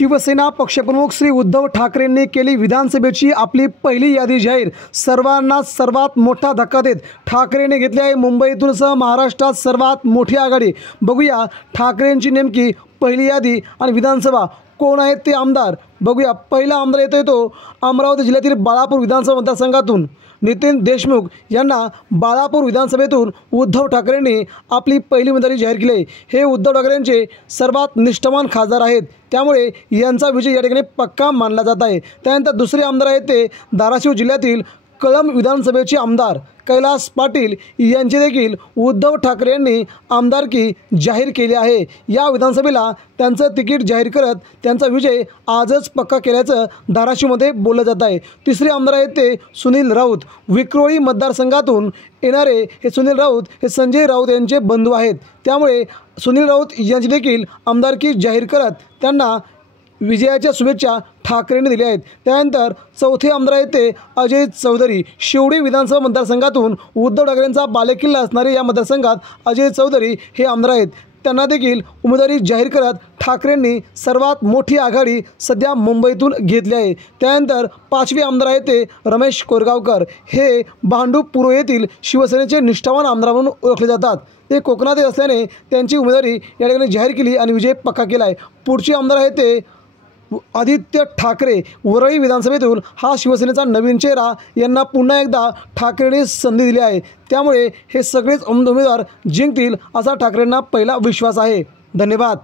शिवसेना पक्षप्रमुख श्री उद्धव ठाकरेंनी केली विधानसभेची आपली पहिली यादी जाहीर। सर्वांना सर्वात मोठा धक्का देत ठाकरेंनी घेतली आहे मुंबईतूनसह महाराष्ट्रात सर्वात मोठी आघाडी। बघूया ठाकरेंची नेमकी पहिली यादी आणि विधानसभा कोण आहेत ते आमदार बघूया। पहिला आमदार येतोय तो अमरावती जिल्ह्यातील बाळापूर विधानसभा मतदारसंघातून नितीन देशमुख यांना बाळापूर विधानसभेतून उद्धव ठाकरेंनी आपली पहिली उमेदवारी जाहीर केली आहे। हे उद्धव ठाकरेंचे सर्वात निष्ठावान खासदार आहेत, त्यामुळे यांचा विजय या ठिकाणी पक्का मानला जात आहे। त्यानंतर दुसरे आमदार आहेत ते धाराशिव जिल्ह्यातील कळंब विधानसभेचे आमदार कैलास पाटील यांचे देखील उद्धव ठाकरे यांनी आमदारकी जाहीर केली आहे। या विधानसभेला त्यांचं तिकीट जाहीर करत त्यांचा विजय आजच पक्का केल्याचं धाराशिवमध्ये बोललं जात आहे। तिसरे आमदार आहेत ते सुनील राऊत। विक्रोळी मतदारसंघातून येणारे हे सुनील राऊत हे संजय राऊत यांचे बंधू आहेत, त्यामुळे सुनील राऊत यांची देखील आमदारकी जाहीर करत त्यांना विजयाच्या शुभेच्छा ठाकरेंनी दिल्या आहेत। त्यानंतर चौथे आमदार आहेत ते अजय चौधरी। शिवडी विधानसभा मतदारसंघातून उद्धव ठाकरेंचा बालेकिल्ला असणारे या मतदारसंघात अजय चौधरी हे आमदार आहेत, त्यांना देखील उमेदवारी जाहीर करत ठाकरेंनी सर्वात मोठी आघाडी सध्या मुंबईतून घेतली आहे। त्यानंतर पाचवे आमदार आहेत ते रमेश कोरगावकर। हे भांडूप पूर्व येथील शिवसेनेचे निष्ठावान आमदार म्हणून ओळखले जातात। ते कोकणातील असल्याने त्यांची उमेदवारी या ठिकाणी जाहीर केली आणि विजय पक्का केला आहे। पुढचे आमदार आहेत ते आदित्य ठाकरे। वरळी विधानसभेतून हा शिवसेनेचा नवीन चेहरा, यांना पुन्हा एकदा ठाकरेंनी संधी दिली आहे, त्यामुळे हे सगळेच उमेदवार जिंकतील असा ठाकरेंना पहिला विश्वास आहे। धन्यवाद।